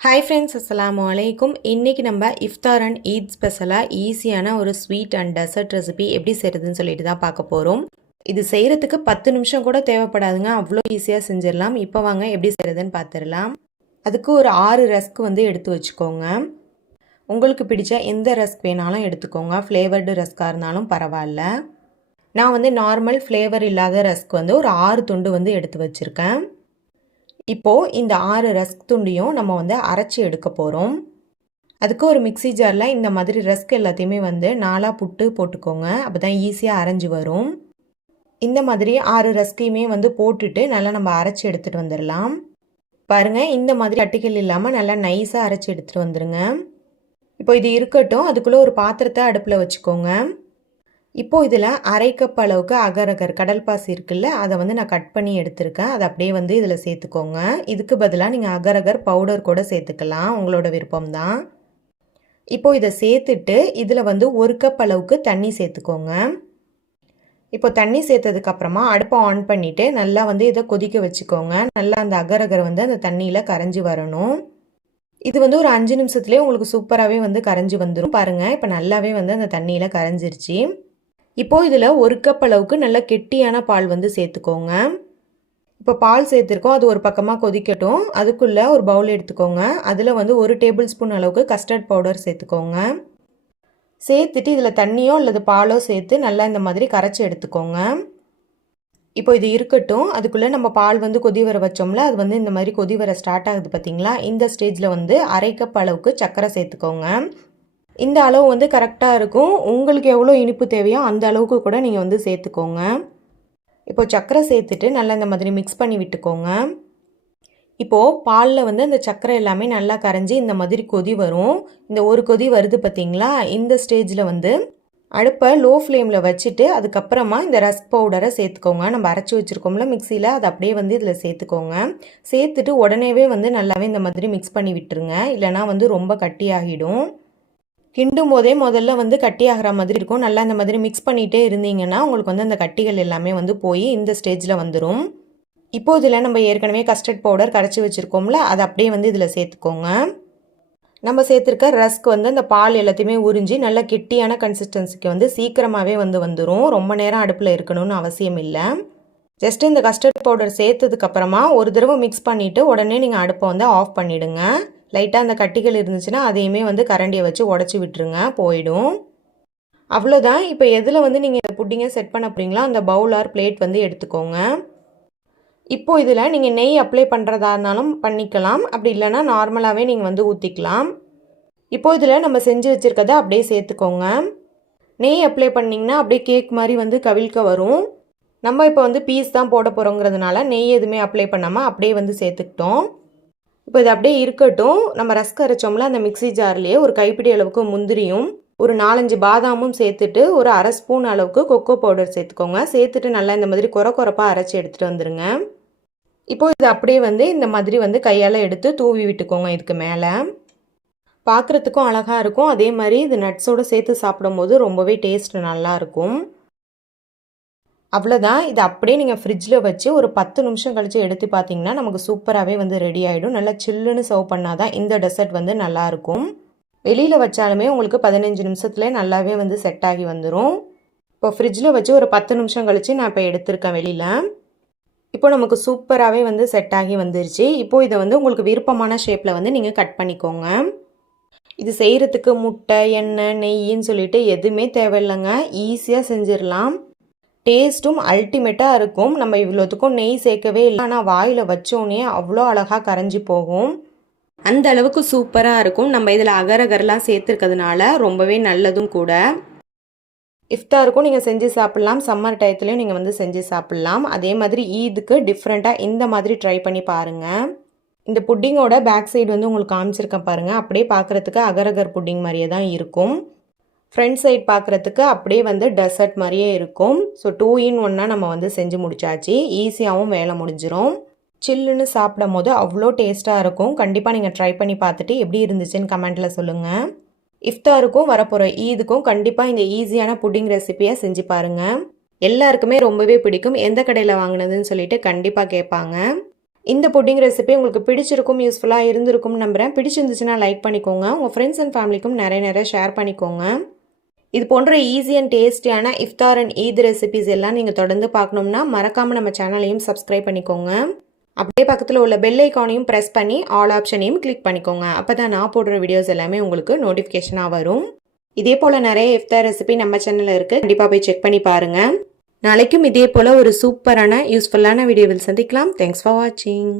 Hi friends அஸ்லாம் வலைக்கும் இன்றைக்கி நம்ம இஃப்தார் அண்ட் ஈத் ஸ்பெஷலாக ஈஸியான ஒரு ஸ்வீட் அண்ட் டெசர்ட் ரெசிபி எப்படி செய்கிறதுன்னு சொல்லிட்டு தான் பார்க்க போகிறோம் இது செய்கிறதுக்கு பத்து நிமிஷம் கூட தேவைப்படாதுங்க. அவ்வளோ ஈஸியாக செஞ்சிடலாம். இப்போ வாங்க எப்படி செய்கிறதுன்னு பார்த்துடலாம். அதுக்கு ஒரு ஆறு ரஸ்க் வந்து எடுத்து வச்சுக்கோங்க. உங்களுக்கு பிடிச்ச எந்த ரஸ்க் வேணாலும் எடுத்துக்கோங்க. ஃப்ளேவர்டு ரஸ்க்காக இருந்தாலும் பரவாயில்ல. நான் வந்து நார்மல் ஃப்ளேவர் இல்லாத ரஸ்க் வந்து ஒரு ஆறு துண்டு வந்து எடுத்து வச்சுருக்கேன். இப்போது இந்த ஆறு ரஸ்க் துண்டியும் நம்ம வந்து அரைச்சி எடுக்க போகிறோம் அதுக்கு ஒரு மிக்ஸி ஜாரில் இந்த மாதிரி ரஸ்க் எல்லாத்தையுமே வந்து நாலாக புட்டு போட்டுக்கோங்க. அப்போ தான் ஈஸியாக அரைஞ்சு வரும். இந்த மாதிரி ஆறு ரஸ்கையுமே வந்து போட்டுட்டு நல்லா நம்ம அரைச்சி எடுத்துகிட்டு வந்துடலாம் பாருங்கள் இந்த மாதிரி அட்டிகள் இல்லாமல் நல்லா நைஸாக அரைச்சி எடுத்துகிட்டு வந்துடுங்க இப்போ இது இருக்கட்டும் அதுக்குள்ளே ஒரு பாத்திரத்தை அடுப்பில் வச்சுக்கோங்க. இப்போது இதில் அரை கப் அளவுக்கு அகரகர் கடல் பாசி இருக்குல்ல அதை வந்து நான் கட் பண்ணி எடுத்திருக்கேன். அதை அப்படியே வந்து இதில் சேர்த்துக்கோங்க. இதுக்கு பதிலாக நீங்கள் அகரகர் பவுடர் கூட சேர்த்துக்கலாம். உங்களோட விருப்பம் தான் இப்போது இதை சேர்த்துட்டு இதில் வந்து ஒரு கப் அளவுக்கு தண்ணி சேர்த்துக்கோங்க. இப்போ தண்ணி சேர்த்ததுக்கப்புறமா அடுப்பை ஆன் பண்ணிவிட்டு நல்லா வந்து இதை கொதிக்க வச்சுக்கோங்க. நல்லா அந்த அகரகர் வந்து அந்த தண்ணியில் கரைஞ்சி வரணும். இது வந்து ஒரு அஞ்சு நிமிஷத்துலேயே உங்களுக்கு சூப்பராகவே வந்து கரைஞ்சி வந்துடும் பாருங்கள் இப்போ நல்லாவே வந்து அந்த தண்ணியில் கரைஞ்சிருச்சு. இப்போது இதில் ஒரு கப் அளவுக்கு நல்ல கெட்டியான பால் வந்து சேர்த்துக்கோங்க. இப்போ பால் சேர்த்துருக்கோம். அது ஒரு பக்கமாக கொதிக்கட்டும். அதுக்குள்ளே ஒரு பவுல் எடுத்துக்கோங்க. அதில் வந்து ஒரு டேபிள் ஸ்பூன் அளவுக்கு கஸ்டர்ட் பவுடர் சேர்த்துக்கோங்க. சேர்த்துட்டு இதில் தண்ணியோ அல்லது பாலோ சேர்த்து நல்லா இந்த மாதிரி கரைச்சி எடுத்துக்கோங்க. இப்போ இது இருக்கட்டும். அதுக்குள்ளே நம்ம பால் வந்து கொதி வர வச்சோம்ல அது வந்து இந்த மாதிரி கொதி வர ஸ்டார்ட் ஆகுது பார்த்தீங்களா இந்த ஸ்டேஜில் வந்து அரை கப் அளவுக்கு சர்க்கரை சேர்த்துக்கோங்க. இந்த அளவு வந்து கரெக்டாக இருக்கும். உங்களுக்கு எவ்வளோ இனிப்பு தேவையோ அந்த அளவுக்கு கூட நீங்கள் வந்து சேர்த்துக்கோங்க. இப்போது சர்க்கரை சேர்த்துட்டு நல்லா இந்த மாதிரி மிக்ஸ் பண்ணி விட்டுக்கோங்க. இப்போது பாலில் வந்து அந்த சர்க்கரை எல்லாமே நல்லா கரைஞ்சி இந்த மாதிரி கொதி வரும். இந்த ஒரு கொதி வருது பார்த்திங்களா இந்த ஸ்டேஜில் வந்து அடுப்பை லோ ஃப்ளேமில் வச்சுட்டு அதுக்கப்புறமா இந்த ரஸ்க் பவுடரை சேர்த்துக்கோங்க. நம்ம அரைச்சி வச்சுருக்கோம்ல மிக்சியில் அதை அப்படியே வந்து இதில் சேர்த்துக்கோங்க. சேர்த்துட்டு உடனேவே வந்து நல்லாவே இந்த மாதிரி மிக்ஸ் பண்ணி விட்டுருங்க. இல்லைனா வந்து ரொம்ப கட்டியாகிடும். கிண்டும் போதே முதல்ல வந்து கட்டி ஆகிற மாதிரி இருக்கும். நல்லா இந்த மாதிரி மிக்ஸ் பண்ணிகிட்டே இருந்தீங்கன்னா உங்களுக்கு வந்து அந்த கட்டிகள் எல்லாமே வந்து போய் இந்த ஸ்டேஜில் வந்துடும் இப்போ இதில் நம்ம ஏற்கனவே கஸ்டர்ட் பவுடர் கரைச்சி வச்சுருக்கோம்ல அதை அப்படியே வந்து இதில் சேர்த்துக்கோங்க. நம்ம சேர்த்துருக்க ரஸ்க் வந்து அந்த பால் எல்லாத்தையுமே உறிஞ்சி நல்ல கெட்டியான கன்சிஸ்டன்சிக்கு வந்து சீக்கிரமாகவே வந்து வந்துடும் ரொம்ப நேரம் அடுப்பில் இருக்கணும்னு அவசியம் இல்லை. ஜஸ்ட் இந்த கஸ்டர்ட் பவுடர் சேர்த்ததுக்கப்புறமா ஒரு தடவை மிக்ஸ் பண்ணிவிட்டு உடனே நீங்கள் அடுப்பை வந்து ஆஃப் பண்ணிவிடுங்க லைட்டாக அந்த கட்டிகள் இருந்துச்சுன்னா அதையுமே வந்து கரண்டியை வச்சு உடச்சி விட்டுருங்க போயிடும். அவ்வளோதான் இப்போ எதில் வந்து நீங்கள் இந்த புட்டிங்கை செட் பண்ண போகிறீங்களோ அந்த பவுல் ஆர் பிளேட் வந்து எடுத்துக்கோங்க. இப்போது இதில் நீங்கள் நெய் அப்ளை பண்ணுறதா இருந்தாலும் பண்ணிக்கலாம். அப்படி இல்லைனா நார்மலாகவே நீங்கள் வந்து ஊற்றிக்கலாம் இப்போது இதில் நம்ம செஞ்சு வச்சுருக்கத அப்படியே சேர்த்துக்கோங்க. நெய் அப்ளை பண்ணிங்கன்னா அப்படியே கேக் மாதிரி வந்து கவிழ்க்க வரும். நம்ம இப்போ வந்து பீஸ் தான் போட போகிறோங்கிறதுனால நெய் எதுவுமே அப்ளை பண்ணாமல் அப்படியே வந்து சேர்த்துக்கிட்டோம். இப்போ இது அப்படியே இருக்கட்டும். நம்ம ரஸ்க் அரைச்சோம்ல அந்த மிக்சி ஜார்லேயே ஒரு கைப்பிடி அளவுக்கு முந்திரியும் ஒரு நாலஞ்சு பாதாமும் சேர்த்துட்டு ஒரு அரை ஸ்பூன் அளவுக்கு கொக்கோ பவுடர் சேர்த்துக்கோங்க. சேர்த்துட்டு நல்லா இந்த மாதிரி குறை குறைப்பாக அரைச்சி எடுத்துகிட்டு வந்துடுங்க இப்போ இது அப்படியே வந்து இந்த மாதிரி வந்து கையால் எடுத்து தூவி விட்டுக்கோங்க இதுக்கு மேலே. பார்க்குறதுக்கும் அழகாக இருக்கும். அதே மாதிரி இது நட்ஸோடு சேர்த்து சாப்பிடும்போது ரொம்பவே டேஸ்ட் நல்லாயிருக்கும் அவ்வளோதான் இது அப்படியே நீங்கள் ஃப்ரிட்ஜில் வச்சு ஒரு பத்து நிமிஷம் கழித்து எடுத்து பார்த்தீங்கன்னா நமக்கு சூப்பராகவே வந்து ரெடி ஆகிடும் நல்லா சில்லுன்னு சர்வ் பண்ணால் தான் இந்த டெசர்ட் வந்து நல்லாயிருக்கும் வெளியில் வச்சாலுமே உங்களுக்கு பதினஞ்சு நிமிஷத்துலேயே நல்லாவே வந்து செட் ஆகி வந்துடும் இப்போ ஃப்ரிட்ஜில் வச்சு ஒரு பத்து நிமிஷம் கழித்து நான் இப்போ எடுத்திருக்கேன் வெளியில். இப்போ நமக்கு சூப்பராகவே வந்து செட் ஆகி வந்துருச்சு. இப்போது இதை வந்து உங்களுக்கு விருப்பமான ஷேப்பில் வந்து நீங்கள் கட் பண்ணிக்கோங்க. இது செய்கிறதுக்கு முட்டை எண்ணெய் நெய்யின்னு சொல்லிட்டு எதுவுமே தேவையில்லைங்க. ஈஸியாக செஞ்சிடலாம். டேஸ்ட்டும் அல்டிமேட்டாக இருக்கும். நம்ம இவ்வளோத்துக்கும் நெய் சேர்க்கவே இல்லை. ஆனால் வாயில் வச்சோன்னே அவ்வளோ அழகாக கரைஞ்சி போகும். அந்த அளவுக்கு சூப்பராக இருக்கும். நம்ம இதில் அகரகரெலாம் சேர்த்துருக்கிறதுனால ரொம்பவே நல்லதும் கூட. இஃப்தாருக்கும் நீங்கள் செஞ்சு சாப்பிட்லாம். சம்மர் டயத்துலையும் நீங்கள் வந்து செஞ்சு சாப்பிட்லாம். அதே மாதிரி ஈதுக்கு டிஃப்ரெண்ட்டாக இந்த மாதிரி ட்ரை பண்ணி பாருங்கள் இந்த புட்டிங்கோட பேக் சைடு வந்து உங்களுக்கு காமிச்சிருக்கேன் பாருங்கள் அப்படியே பார்க்குறதுக்கு அகரகர் புட்டிங் மாதிரியே தான் இருக்கும். ஃப்ரண்ட் சைட் பார்க்குறதுக்கு அப்படியே வந்து டெசர்ட் மாதிரியே இருக்கும். ஸோ டூ இன் ஒன்னாக நம்ம வந்து செஞ்சு முடிச்சாச்சு. ஈஸியாகவும் வேலை முடிஞ்சிடும் சில்லுன்னு சாப்பிடும் போது அவ்வளோ டேஸ்ட்டாக இருக்கும். கண்டிப்பாக நீங்கள் ட்ரை பண்ணி பார்த்துட்டு எப்படி இருந்துச்சுன்னு கமெண்ட்டில் சொல்லுங்கள் இஃப்தாருக்கும் வரப்போகிற ஈதுக்கும் கண்டிப்பாக இந்த ஈஸியான புட்டிங் ரெசிப்பியாக செஞ்சு பாருங்கள் எல்லாருக்குமே ரொம்பவே பிடிக்கும். எந்த கடையில் வாங்கினதுன்னு சொல்லிட்டு கண்டிப்பாக கேட்பாங்க. இந்த புட்டிங் ரெசிபி உங்களுக்கு பிடிச்சிருக்கும் யூஸ்ஃபுல்லாக இருந்திருக்கும் நம்புகிறேன் பிடிச்சிருந்துச்சுன்னா லைக் பண்ணிக்கோங்க. உங்கள் ஃப்ரெண்ட்ஸ் அண்ட் ஃபேமிலிக்கும் நிறைய நிறைய ஷேர் பண்ணிக்கோங்க. இது போன்ற ஈஸி அண்ட் டேஸ்டியான இஃப்தார் அண்ட் ஈத் ரெசிபிஸ் எல்லாம் நீங்கள் தொடர்ந்து பார்க்கணும்னா மறக்காமல் நம்ம சேனலையும் சப்ஸ்கிரைப் பண்ணிக்கோங்க. அப்படியே பக்கத்தில் உள்ள பெல் ஐக்கானையும் ப்ரெஸ் பண்ணி ஆல் ஆப்ஷனையும் கிளிக் பண்ணிக்கோங்க. அப்போ தான் நான் போடுற வீடியோஸ் எல்லாமே உங்களுக்கு நோட்டிஃபிகேஷனாக வரும். இதே போல் நிறைய இஃப்தார் ரெசிபி நம்ம சேனலில் இருக்குது கண்டிப்பாக போய் செக் பண்ணி பாருங்கள் நாளைக்கும் இதே போல் ஒரு சூப்பரான யூஸ்ஃபுல்லான வீடியோவில் சந்திக்கலாம். தேங்க்ஸ் ஃபார் வாட்சிங்